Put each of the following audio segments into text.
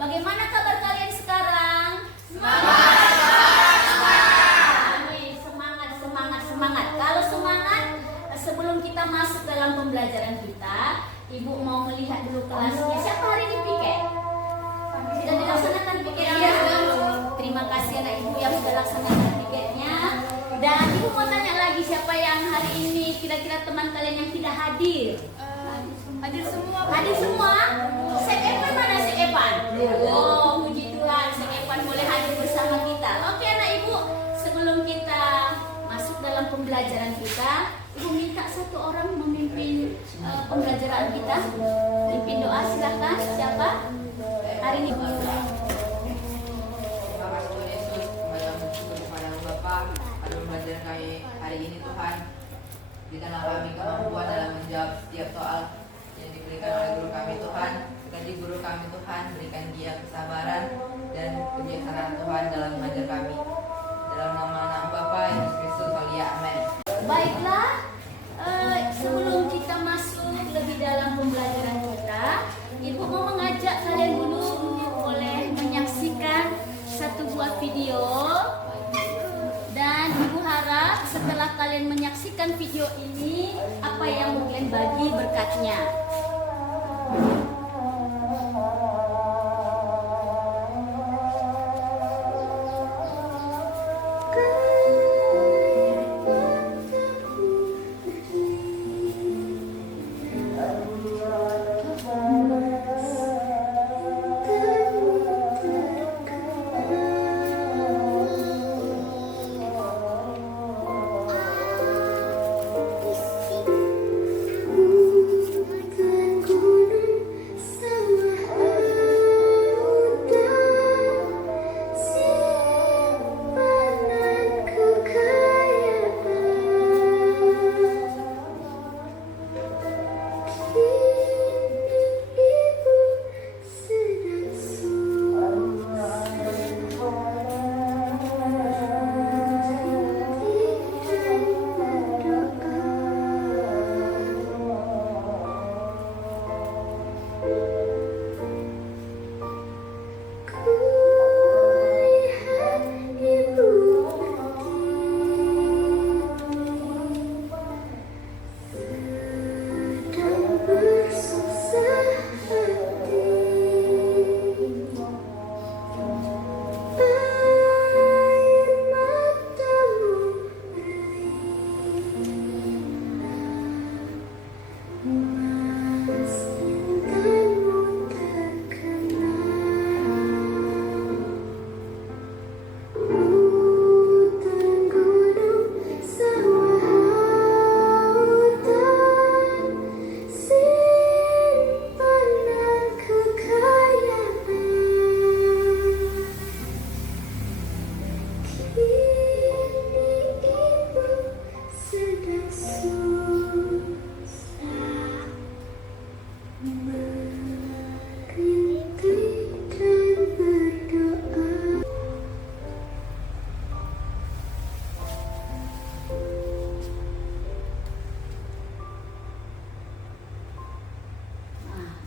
Bagaimana kabar kalian sekarang? Amin. Semangat, semangat, semangat. Kalau semangat, sebelum kita masuk dalam pembelajaran kita, Ibu mau melihat dulu kelasnya. Siapa hari ini piket? Sudah dilaksanakan piketnya? Terima kasih anak Ibu yang sudah laksanakan piketnya. Dan Ibu mau tanya lagi, siapa yang hari ini kira-kira teman kalian yang tidak hadir? Hadir semua. Hadir semua? Sek Epan mana Sek Epan? Oh, puji Tuhan, Sek Epan boleh hadir bersama kita. Oke anak Ibu, sebelum kita masuk dalam pembelajaran kita, Ibu minta satu orang memimpin pembelajaran kita. Pimpin doa, silakan. Siapa? Hari ini. Terima kasih Tuhan Yesus, kepada Bapa, pada pembelajaran kami hari ini Tuhan. Berikanlah kami kemampuan dalam menjawab setiap soal yang diberikan oleh guru kami Tuhan. Gaji guru kami Tuhan, berikan dia kesabaran dan kebijaksanaan Tuhan dalam mengajar kami. Dalam nama anak Bapa Yesus Kristus, Alia, amin. Baiklah, sebelum kita masuk lebih dalam pembelajaran kita, Ibu mau mengajak kalian dulu boleh menyaksikan satu buah video. Dan Ibu harap setelah kalian menyaksikan video ini, apa yang mungkin bagi berkatnya.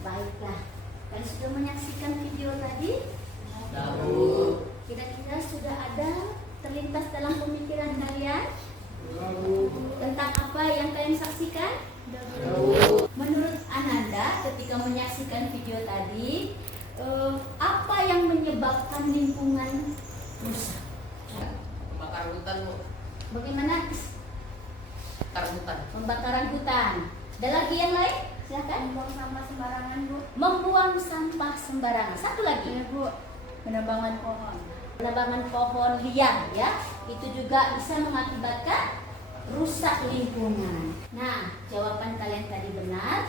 Baiklah, kalian sudah menyaksikan video tadi? Kira-kira sudah ada terlintas dalam pemikiran kalian tentang apa yang kalian saksikan? Menurut Ananda, ketika menyaksikan video tadi, apa yang menyebabkan lingkungan rusak? Pembakaran hutan, Bu. Bagaimana? Pembakaran hutan. Pembakaran hutan. Ada lagi yang lain? Silakan. Membuang sampah sembarangan, Bu. Membuang sampah sembarangan. Satu lagi. Iya, Bu. Penebangan pohon. Penebangan pohon liar, ya, itu juga bisa mengakibatkan rusak lingkungan. Nah, jawaban kalian tadi benar.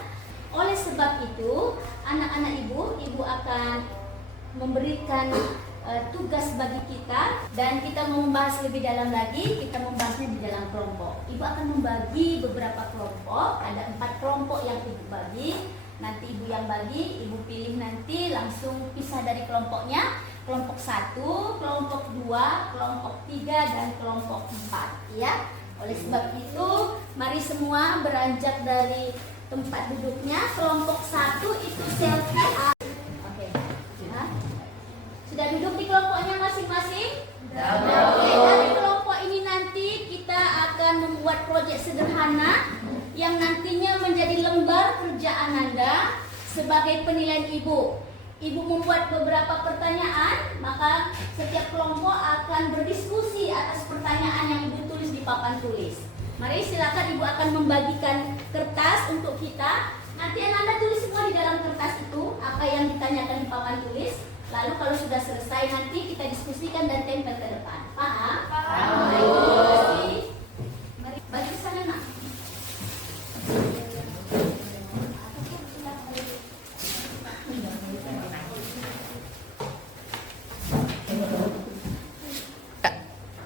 Oleh sebab itu, anak-anak ibu akan memberikan tugas bagi kita, dan kita mau membahas lebih dalam lagi. Kita membahasnya di dalam kelompok. Ibu akan membagi beberapa kelompok. Ada 4 kelompok yang ibu bagi. Nanti ibu yang bagi, ibu pilih nanti langsung pisah dari kelompoknya. Kelompok 1, kelompok 2, kelompok 3, dan kelompok 4, ya. Oleh sebab itu, mari semua beranjak dari tempat duduknya. Kelompok 1 itu selfie. Oke. Ya. Sudah duduk di kelompoknya masing-masing? Sudah. Oke, dari kelompok ini nanti kita akan membuat proyek sederhana yang nantinya menjadi lembar kerja Ananda sebagai penilaian ibu. Ibu membuat beberapa pertanyaan, maka setiap kelompok akan berdiskusi atas pertanyaan yang ibu tulis di papan tulis. Mari silakan ibu akan membagikan kertas untuk kita. Nanti Ananda tulis semua di dalam kertas itu apa yang ditanyakan di papan tulis. Lalu kalau sudah selesai nanti kita diskusikan dan tempel ke depan. Paham? Paham. Mari bagi ke sana nak.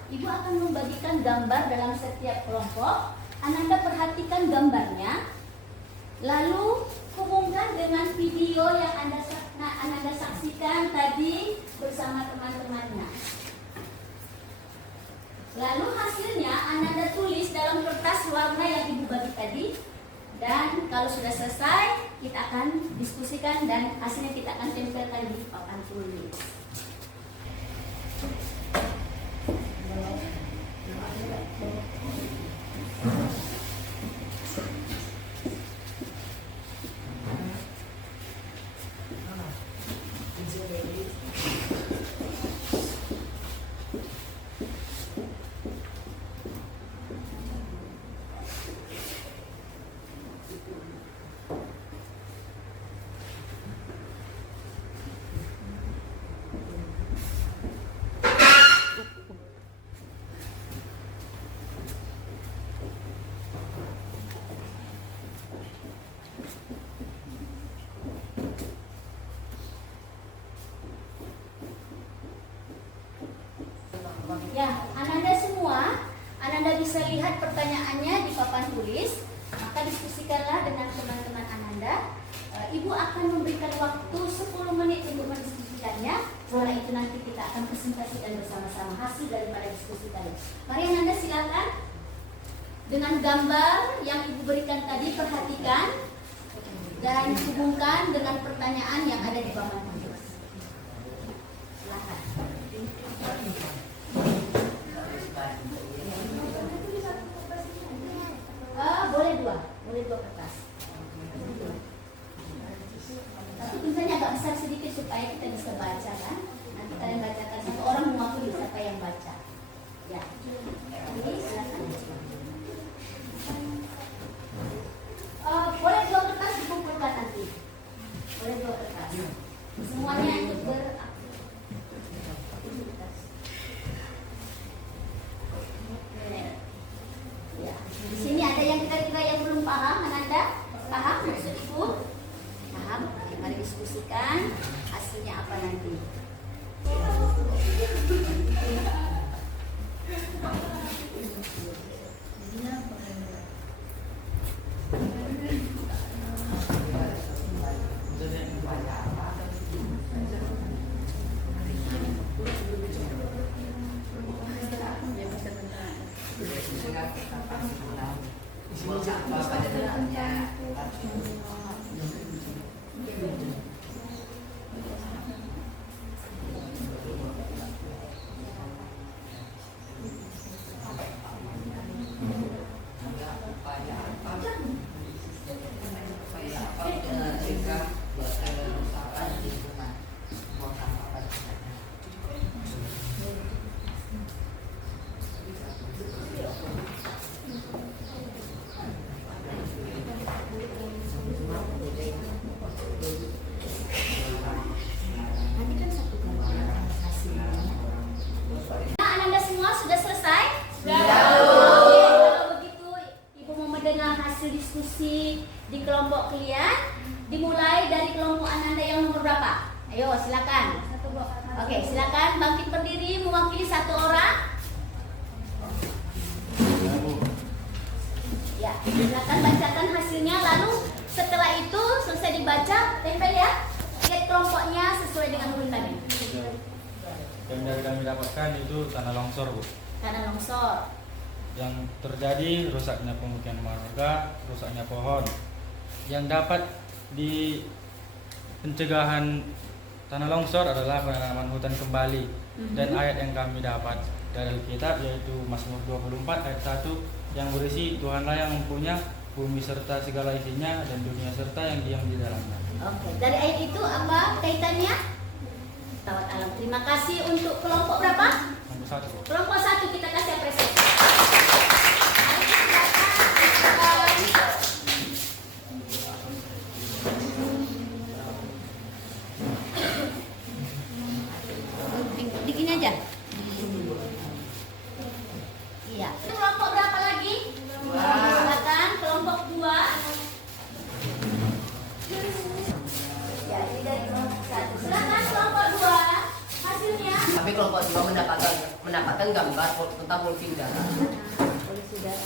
Ibu akan membagikan gambar dalam setiap kelompok. Ananda perhatikan gambarnya, lalu hubungkan dengan video yang Ananda saksikan tadi bersama teman-temannya. Lalu hasilnya Ananda tulis dalam kertas warna yang ibu bagi tadi. Dan kalau sudah selesai, kita akan diskusikan dan hasilnya kita akan tempelkan di papan tulis. Ya, Ananda semua, Ananda bisa lihat pertanyaannya di papan tulis. Maka diskusikanlah dengan teman-teman Ananda. Ibu akan memberikan waktu 10 menit untuk mendiskusikannya. Setelah itu nanti kita akan presentasikan bersama-sama hasil daripada diskusi tadi. Mari Ananda silakan. Dengan gambar yang ibu berikan tadi perhatikan dan hubungkan dengan pertanyaan yang ada di papan tulis. Silakan. Boleh dua kertas. Tapi tulisannya agak besar sedikit supaya kita bisa baca kan. Nanti kalian bacakan, satu orang mewakili siapa yang baca. Ya. Jadi silakan. Boleh dua kertas dikumpulkan nanti. Boleh dua kertas. Semuanya ikut beraktivitas. Ya. Di sini ada yang kira-kira yang belum paham, Ananda? Paham maksud ibu? Paham? Oke, mari diskusikan hasilnya apa nanti. Diskusi di kelompok kalian dimulai dari kelompok Ananda yang nomor berapa? Ayo silakan. Oke, silakan bangkit berdiri mewakili satu orang. Ya, silakan bacakan hasilnya. Lalu setelah itu selesai dibaca, tempel ya. Lihat kelompoknya sesuai dengan urutannya. Yang dari kami dapatkan itu tanah longsor, Bu. Tanah longsor. Yang terjadi rusaknya pemukiman warga, rusaknya pohon. Yang dapat di pencegahan tanah longsor adalah penanaman hutan kembali. Dan ayat yang kami dapat dari Alkitab yaitu Mazmur 24 ayat 1 yang berisi Tuhanlah yang mempunyai bumi serta segala isinya dan dunia serta yang diam di dalamnya. Oke, dari ayat itu apa kaitannya? Tawat alam. Terima kasih untuk kelompok berapa? Nomor 1. Kelompok 1 kita kasih apresiasi. Dikini aja. Iya. Kelompok berapa lagi? Silakan kelompok 2. Ya, ini dari kelompok 1. Silakan kelompok 2. Hasilnya. Tapi kelompok 2 mendapatkan gambar tentang polusi udara. Polusi udara.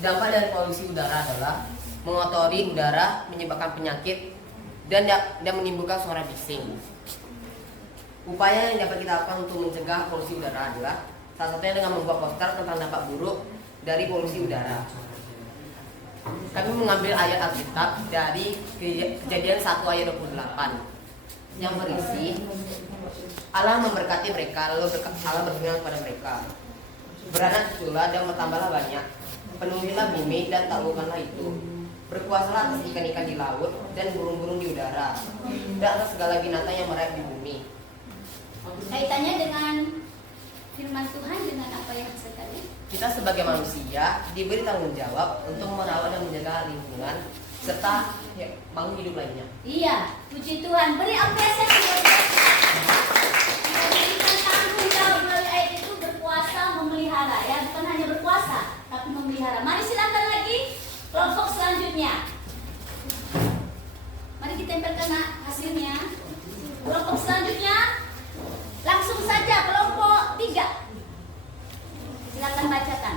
Dampak dari polusi udara adalah mengotori udara, menyebabkan penyakit, dan menimbulkan suara bising. Upaya yang dapat kita lakukan untuk mencegah polusi udara adalah salah satunya dengan membuat poster tentang dampak buruk dari polusi udara. Kami mengambil ayat Alkitab dari Kejadian 1 ayat 28 yang berisi Allah memberkati mereka, lalu Allah berfirman kepada mereka, beranak cuculah dan bertambahlah banyak, penuhilah bumi dan taklukkanlah itu, berkuasalah atas ikan-ikan di laut dan burung-burung di udara, dan atas segala binatang yang merayap di bumi. Kaitannya dengan firman Tuhan dengan apa yang saya tadi? Kita sebagai manusia diberi tanggung jawab untuk merawat dan menjaga lingkungan serta makhluk hidup lainnya. Iya, puji Tuhan. Beri apresiasi buat mereka. Kita berikan tanggung jawab melalui ayat itu berkuasa memelihara, ya, bukan hanya berkuasa, tapi memelihara. Mari silakan lagi kelompok selanjutnya. Mari ditempelkan hasilnya. Kelompok selanjutnya langsung saja kelompok 3. Silakan bacakan.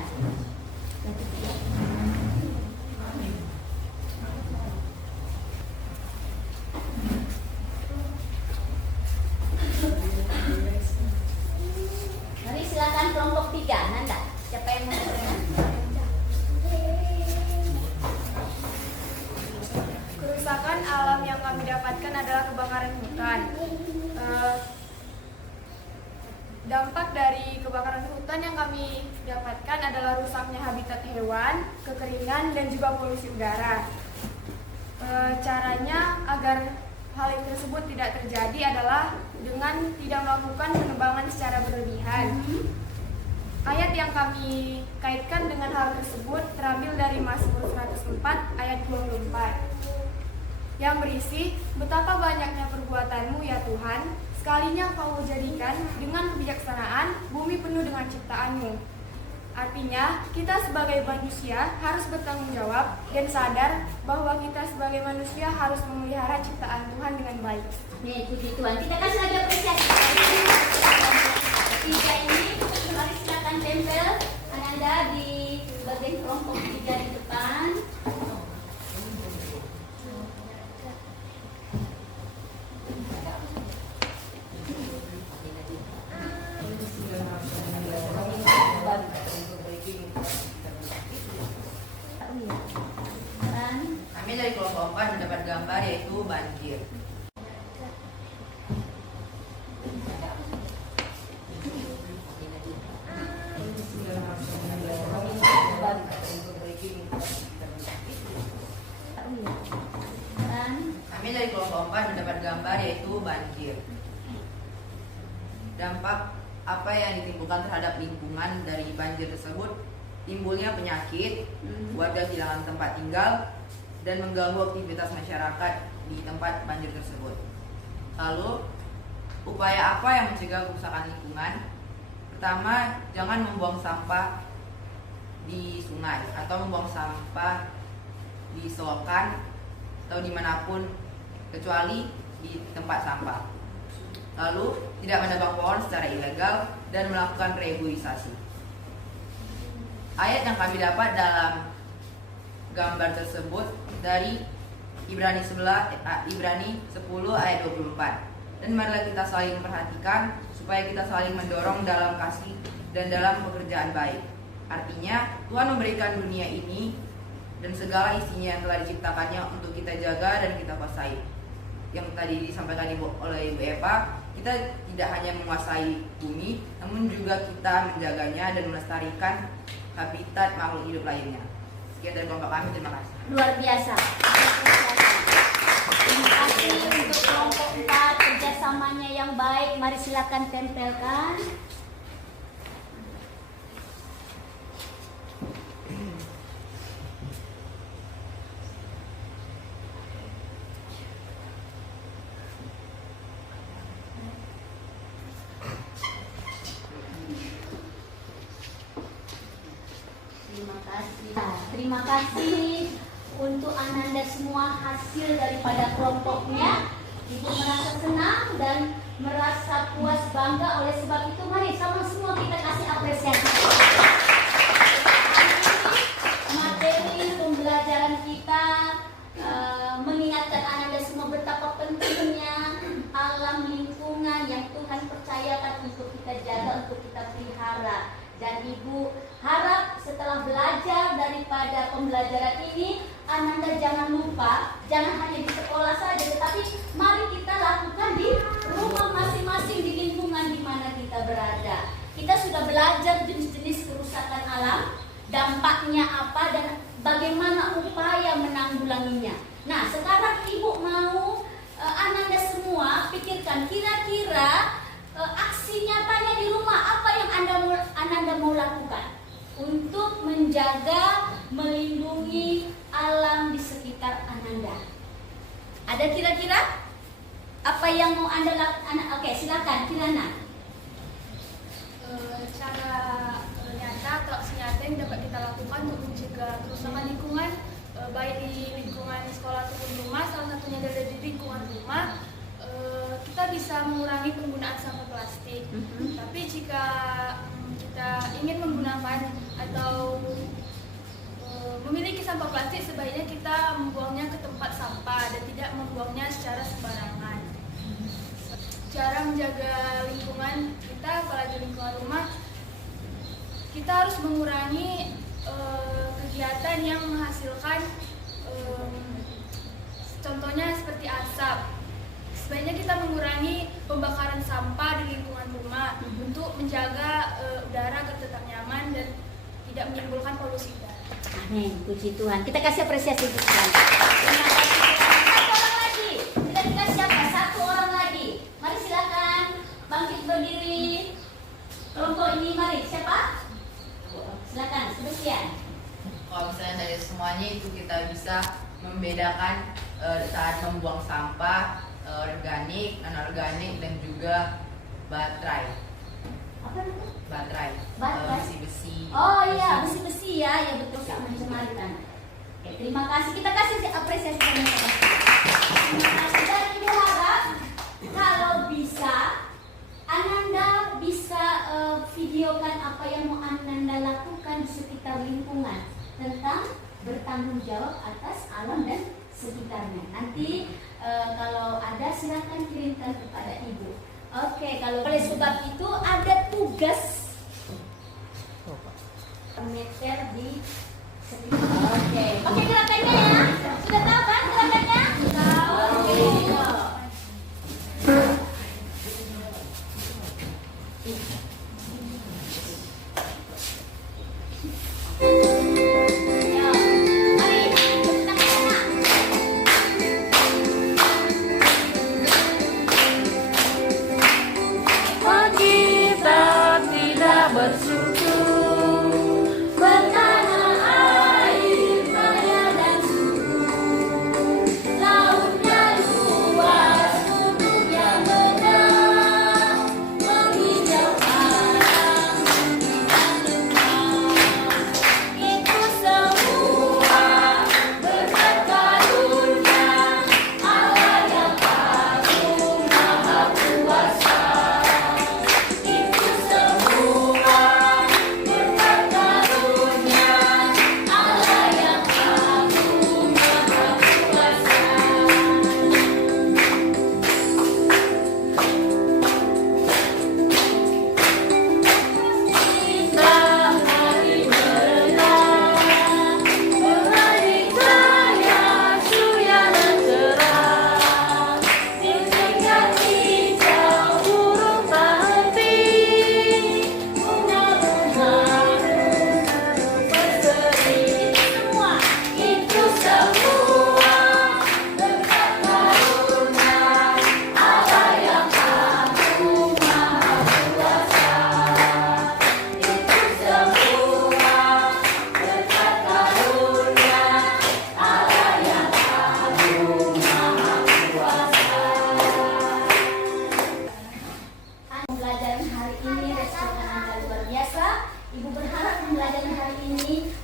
Mari silakan kelompok 3. Nanda, siapa yang mau bertanya? Kerusakan alam yang kami dapatkan adalah kebakaran hutan. Dampak dari kebakaran hutan yang kami dapatkan adalah rusaknya habitat hewan, kekeringan, dan juga polusi udara. Caranya agar hal tersebut tidak terjadi adalah dengan tidak melakukan penebangan secara berlebihan. Ayat yang kami kaitkan dengan hal tersebut terambil dari Mazmur 104 ayat 24 yang berisi, betapa banyaknya perbuatanmu ya Tuhan, sekalinya kau jadikan dengan kebijaksanaan bumi penuh dengan ciptaanmu. Artinya, kita sebagai manusia harus bertanggung jawab dan sadar bahwa kita sebagai manusia harus memelihara ciptaan Tuhan dengan baik. Nih, puji Tuhan. Kita kasih lagi apresiasi. Tiga ini, mari silakan tempel Ananda di bagian kelompok 3 di depan. Kami dari kelompok 4 mendapat gambar yaitu banjir. Kami dari kelompok 4 mendapat gambar yaitu banjir. Dampak apa yang ditimbulkan terhadap lingkungan dari banjir tersebut? Timbulnya penyakit, warga kehilangan tempat tinggal, dan mengganggu aktivitas masyarakat di tempat banjir tersebut. Lalu, upaya apa yang mencegah kerusakan lingkungan? Pertama, jangan membuang sampah di sungai atau membuang sampah di selokan atau dimanapun kecuali di tempat sampah. Lalu, tidak menebang pohon secara ilegal dan melakukan reboisasi. Ayat yang kami dapat dalam gambar tersebut dari Ibrani 10 ayat 24. Dan marilah kita saling perhatikan supaya kita saling mendorong dalam kasih dan dalam pekerjaan baik. Artinya Tuhan memberikan dunia ini dan segala isinya yang telah diciptakannya untuk kita jaga dan kita kuasai. yang tadi disampaikan oleh Ibu Eva, kita tidak hanya menguasai bumi, namun juga kita menjaganya dan melestarikan habitat makhluk hidup lainnya. Sekian dari kelompok kami, terima kasih. Luar biasa. Terima kasih untuk kelompok 4 kerjasamanya yang baik. Mari silakan tempelkan. Terima kasih untuk Ananda semua hasil daripada kelompoknya. Ibu merasa senang dan merasa puas bangga. Oleh sebab itu mari sama semua kita kasih apresiasi. Materi pembelajaran kita mengingatkan Ananda semua betapa pentingnya alam lingkungan yang Tuhan percayakan untuk kita jaga, untuk kita pelihara. Dan Ibu harap setelah belajar daripada pembelajaran ini, Ananda jangan lupa, jangan hanya di sekolah saja, tetapi mari kita lakukan di rumah masing-masing, di lingkungan di mana kita berada. Kita sudah belajar jenis-jenis kerusakan alam, dampaknya apa dan bagaimana upaya menanggulanginya. Nah, sekarang Ibu mau Ananda semua pikirkan kira-kira aksi nyatanya di rumah apa yang Ananda mau lakukan untuk menjaga, melindungi alam di sekitar Ananda. Ada kira-kira apa yang mau Anda lakukan? Oke, silakan Kirana. Cara nyata atau aksi nyata yang dapat kita lakukan untuk mencegah kerusakan lingkungan, baik di lingkungan sekolah ataupun rumah. Salah satunya dari di lingkungan rumah, kita bisa mengurangi penggunaan sampah plastik. Tapi jika kita ingin menggunakan atau memiliki sampah plastik, sebaiknya kita membuangnya ke tempat sampah dan tidak membuangnya secara sembarangan. Cara menjaga lingkungan kita, apalagi lingkungan rumah, kita harus mengurangi kegiatan yang menghasilkan contohnya seperti asap. Sebaiknya kita mengurangi pembakaran sampah di lingkungan rumah untuk menjaga udara agar tetap nyaman dan tidak menimbulkan polusi udara. Amin, puji Tuhan. Kita kasih apresiasi Tuhan. Terima kasih Tuhan. Satu orang lagi. Kita dikasih siapa? Satu orang lagi. Mari silakan bangkit berdiri. Kelompok ini mari. Siapa? Silakan, Sebastian. Kalau misalnya dari semuanya itu kita bisa membedakan saat membuang sampah, organik, anorganik, dan juga baterai. Apa namanya? Baterai. Besi-besi. Oh iya, besi-besi ya, ya betul, sangat mencemarikan. Oke, terima kasih. Kita kasih apresiasi kepada Sebastian. Terima kasih. Dan Ibu harap kalau bisa Ananda bisa videokan apa yang mau Ananda lakukan di sekitar lingkungan tentang bertanggung jawab atas alam dan sekitarnya. Nanti kalau ada silakan kirimkan kepada Ibu. Oke, kalau oleh sebab itu ada tugas meter di sekitar. Oke, gerakannya ya. Sudah tahu kan gerakannya? Oke. Lautnya luas, gunung yang benar, menghijau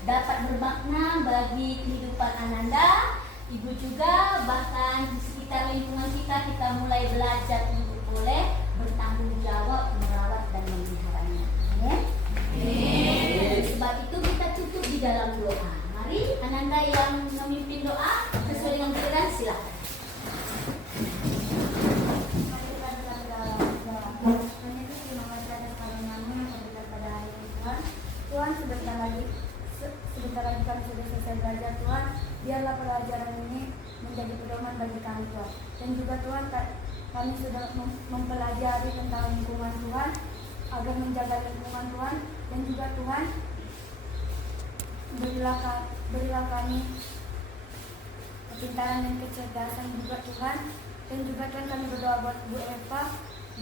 dapat bermakna bagi kehidupan Ananda, Ibu juga, bahkan di sekitar lingkungan kita mulai belajar untuk boleh bertanggung jawab merawat dan memeliharanya. Amin. Sebab itu kita tutup di dalam doa. Mari Ananda yang memimpin doa sesuai dengan giliran, silakan. Tuhan, sebentar lagi kami sudah selesai belajar. Tuhan, biarlah pelajaran ini menjadi pedoman bagi kami, Tuhan. Dan juga Tuhan, kami sudah mempelajari tentang lingkungan Tuhan, agar menjaga lingkungan Tuhan. Dan juga Tuhan, berilah kami kepintaran dan kecerdasan juga Tuhan. Dan juga Tuhan, kami berdoa buat Bu Eva,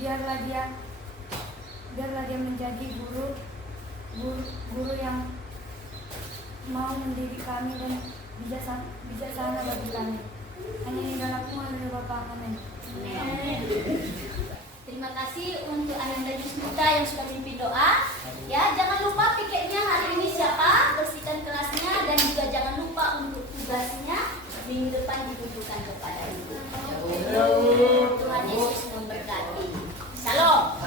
biarlah dia menjadi guru yang mau mendidik kami dan bijaksana bagi kami. Hanya ini dalam nama Bapa, amin. Terima kasih untuk Ananda Yusmita yang sudah memimpin doa. Ya, jangan lupa pikirnya hari ini siapa, bersihkan kelasnya, dan juga jangan lupa untuk tugasnya minggu depan dibutuhkan kepada Ibu. Tuhan Yesus memberkati. Shalom.